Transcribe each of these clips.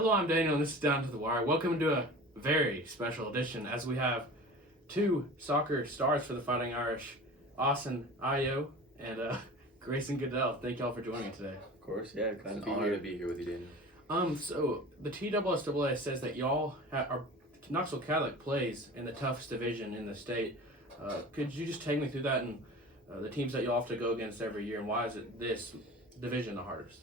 Hello, I'm Daniel, and this is Down to the Wire. Welcome to a very special edition as we have two soccer stars for the Fighting Irish, Austin Ayo and Grayson Goodell. Thank y'all for joining me today. Of course, yeah, It's an honor to be here with you, Daniel. So the TSSAA says that y'all are Knoxville Catholic plays in the toughest division in the state. Could you just take me through that and the teams that y'all have to go against every year, and why is it this division the hardest?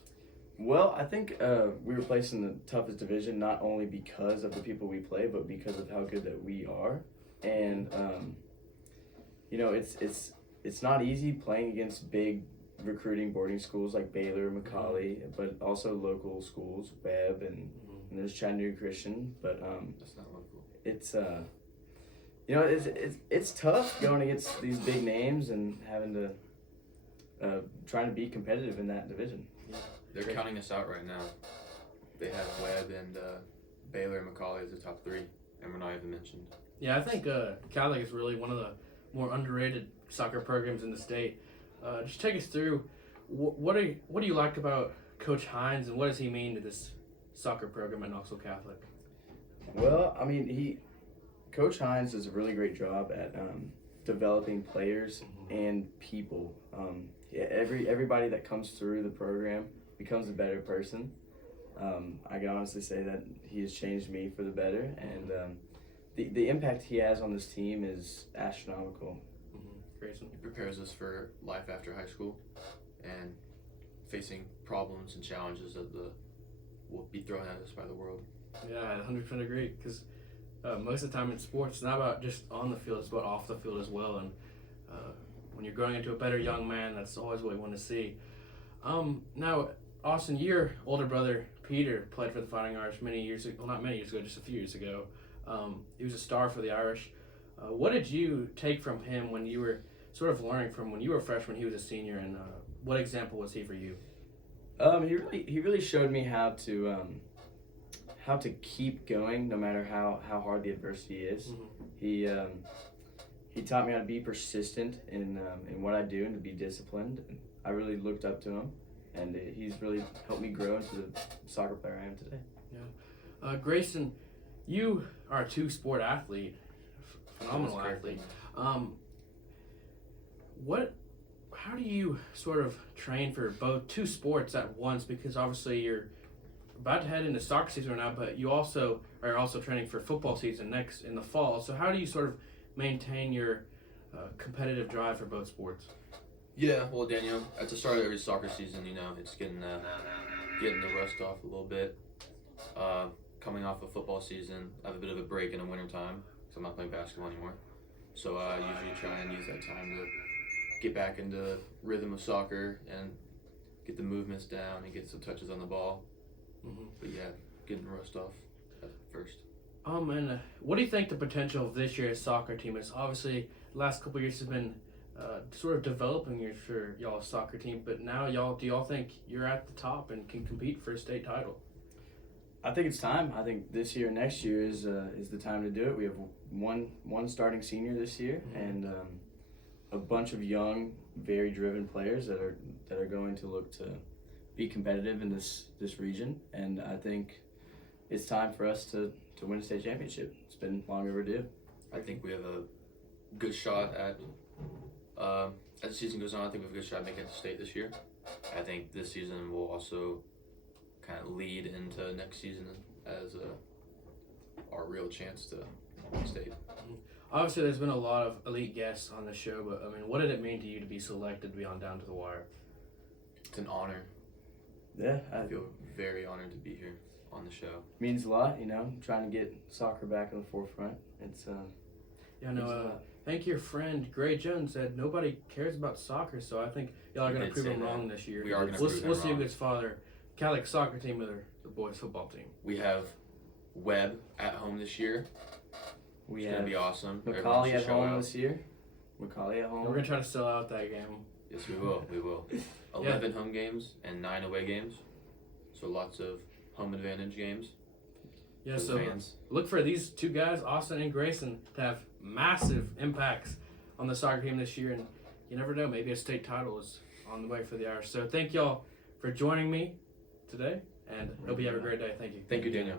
Well, I think we were placed in the toughest division not only because of the people we play, but because of how good that we are. And it's not easy playing against big recruiting boarding schools like Baylor, Macaulay, but also local schools, Web, and there's Chattanooga Christian. But That's not local. it's tough going against these big names and having to trying to be competitive in that division. They're counting us out right now. They have Webb and Baylor and Macaulay as the top three, and we're not even mentioned. Yeah, I think Catholic is really one of the more underrated soccer programs in the state. Just take us through what do you like about Coach Hines, and what does he mean to this soccer program at Knoxville Catholic? Well, I mean, Coach Hines does a really great job at developing players and people. Everybody that comes through the program becomes a better person. I can honestly say that he has changed me for the better, and the impact he has on this team is astronomical. Grayson? He prepares us for life after high school and facing problems and challenges that will be thrown at us by the world. Yeah, I 100% agree, because most of the time in sports, it's not about just on the field, it's about off the field as well. And when you're growing into a better young man, that's always what we want to see. Now, Austin, your older brother, Peter, played for the Fighting Irish many years ago. Well, not many years ago, just a few years ago. He was a star for the Irish. What did you take from him when you were sort of learning from when you were a freshman, he was a senior, and what example was he for you? He really showed me how to keep going no matter how hard the adversity is. He taught me how to be persistent in what I do and to be disciplined. I really looked up to him, and he's really helped me grow into the soccer player I am today. Yeah, Grayson, you are a two-sport athlete, phenomenal athlete. How do you sort of train for both two sports at once? Because obviously you're about to head into soccer season right now, but you also are training for football season next in the fall. So how do you sort of maintain your competitive drive for both sports? Yeah, well, Daniel, at the start of every soccer season, it's getting the rust off a little bit. Coming off of football season, I have a bit of a break in the wintertime because I'm not playing basketball anymore. So I usually try and use that time to get back into the rhythm of soccer and get the movements down and get some touches on the ball. But yeah, getting the rust off at first. And what do you think the potential of this year's soccer team is? Obviously, the last couple of years has been sort of developing for y'all's soccer team, but now do y'all think you're at the top and can compete for a state title? I think it's time. I think this year, next year is the time to do it. We have one starting senior this year, and a bunch of young, very driven players that are going to look to be competitive in this region. And I think it's time for us to win a state championship. It's been long overdue. I think we have a good shot at as the season goes on. I think we have a good shot at making it to state this year. I think this season will also kind of lead into next season as our real chance to win state. Obviously, there's been a lot of elite guests on the show, but I mean, what did it mean to you to be selected to be on Down to the Wire? It's an honor. Yeah, I feel very honored to be here on the show. Means a lot, trying to get soccer back in the forefront. It's I think your friend Gray Jones said nobody cares about soccer, so I think y'all are going to prove him wrong this year. We are going to prove him wrong. We'll see who gets farther. Catholic soccer team or the boys football team. We have Webb at home this year. It's going to be awesome. Macaulay at home this year. Macaulay at home. We're going to try to sell out that game. Yes, we will. We will. 11 home games and 9 away games. So lots of home advantage games. Yeah, so look for these two guys, Austin and Grayson, to have massive impacts on the soccer team this year. And you never know, maybe a state title is on the way for the Irish. So thank y'all for joining me today. And hope you have a great day. Thank you. Thank you, Daniel.